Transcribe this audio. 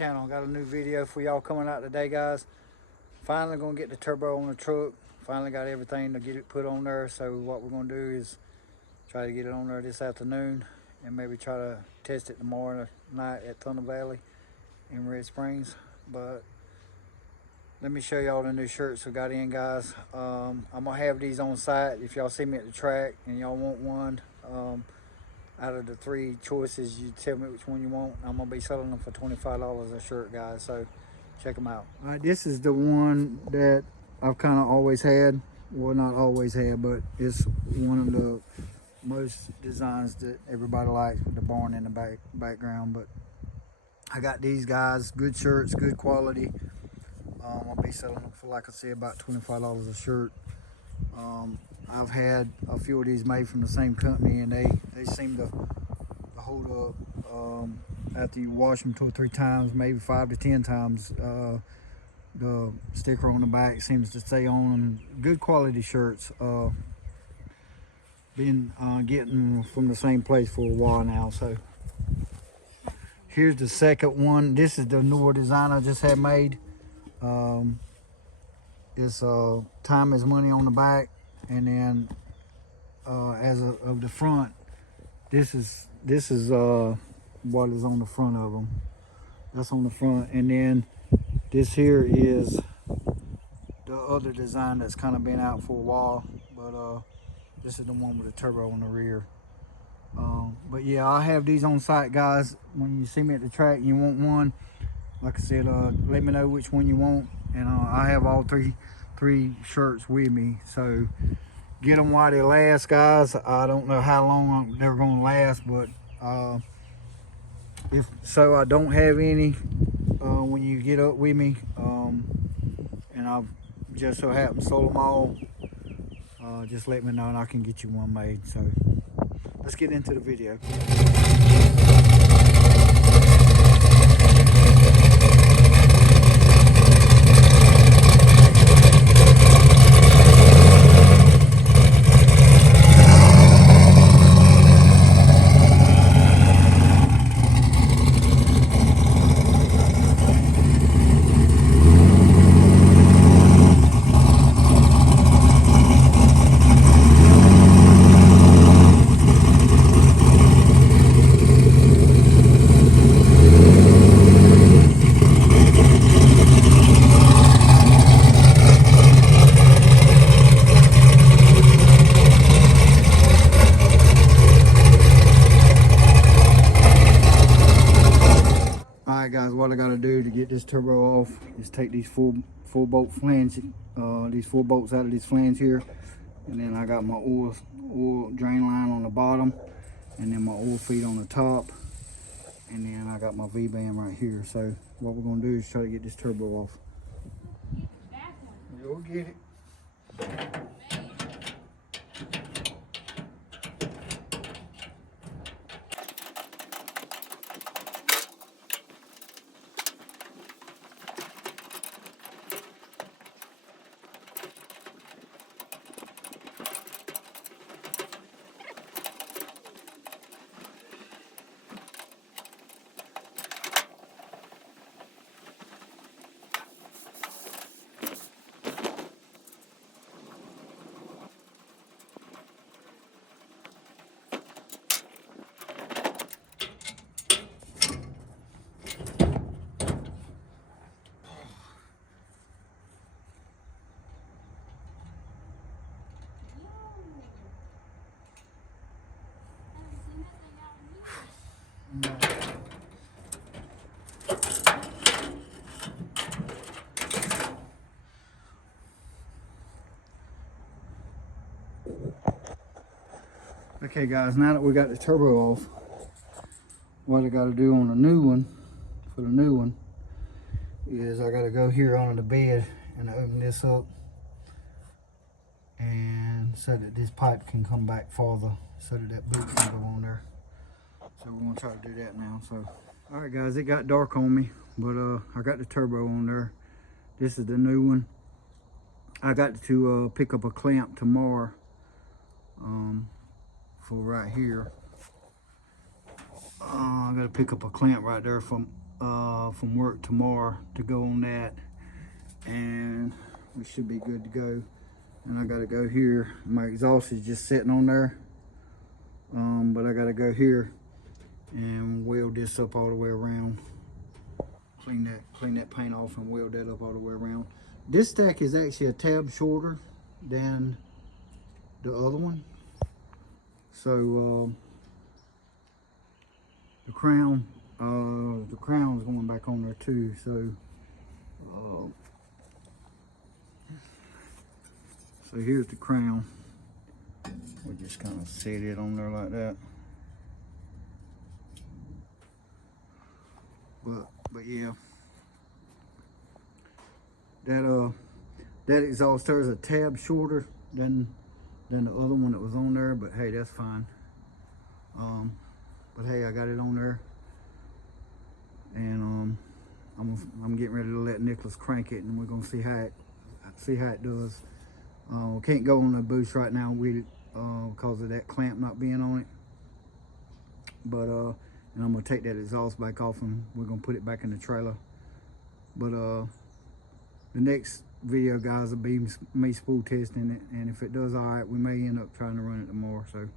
channel. Got a new video for y'all coming out today, guys. Finally gonna get the turbo on the truck. Finally got everything to get it put on there. So what we're gonna do is try to get it on there this afternoon and maybe try to test it tomorrow night at Thunder Valley in Red Springs. But let me show y'all the new shirts we got in, guys. I'm gonna have these on site if y'all see me at the track and y'all want one. Out of the three choices, you tell me which one you want. I'm gonna be selling them for $25 a shirt, guys, so check them out. All right, this is the one that I've kind of always had. Well, not always had, but it's one of the most designs that everybody likes with the barn in the background. But I got these, guys, good shirts, good quality. I'll be selling them for, like I said, about $25 a shirt. I've had a few of these made from the same company, and they seem to hold up after you wash them 2 or 3 times, maybe 5 to 10 times. The sticker on the back seems to stay on them. Good quality shirts. Been getting them from the same place for a while now. So here's the second one. This is the newer design I just had made. It's time is money on the back, and then of the front, this is what is on the front of them. That's on the front, and then this here is the other design that's kind of been out for a while, but this is the one with the turbo on the rear. But yeah, I'll have these on site, guys. When you see me at the track and you want one, like I said, let me know which one you want, and I have all three shirts with me. So get them while they last, guys. I don't know how long they're gonna last, but if so, I don't have any when you get up with me, and I've just so happened sold them all. Just let me know and I can get you one made. So let's get into the video. Alright, guys, what I gotta do to get this turbo off is take these full bolt flange, these 4 bolts out of these flange here, and then I got my oil drain line on the bottom, and then my oil feed on the top, and then I got my V-band right here. So what we're gonna do is try to get this turbo off. You'll get it. Okay, guys, now that we got the turbo off, what I got to do on the new one, for the new one, is I got to go here under the bed and open this up, and so that this pipe can come back farther, so that boot can go on there. So we're gonna try to do that now. So, all right, guys, it got dark on me, but I got the turbo on there. This is the new one. I got to pick up a clamp tomorrow for right here. I gotta pick up a clamp right there for from work tomorrow to go on that, and we should be good to go. And I gotta go here. My exhaust is just sitting on there, but I gotta go here and weld this up all the way around. Clean that paint off and weld that up all the way around. This stack is actually a tab shorter than the other one. So the crown's going back on there too. So so here's the crown. We just kind of set it on there like that. But yeah, that exhaust there is a tab shorter than the other one that was on there, but hey, that's fine. But hey, I got it on there, and I'm getting ready to let Nicholas crank it, and we're gonna see how it does. Can't go on the boost right now with it because of that clamp not being on it, but and I'm gonna take that exhaust back off and we're gonna put it back in the trailer. But the next video, guys, will be me spool testing it, and if it does all right, we may end up trying to run it tomorrow. So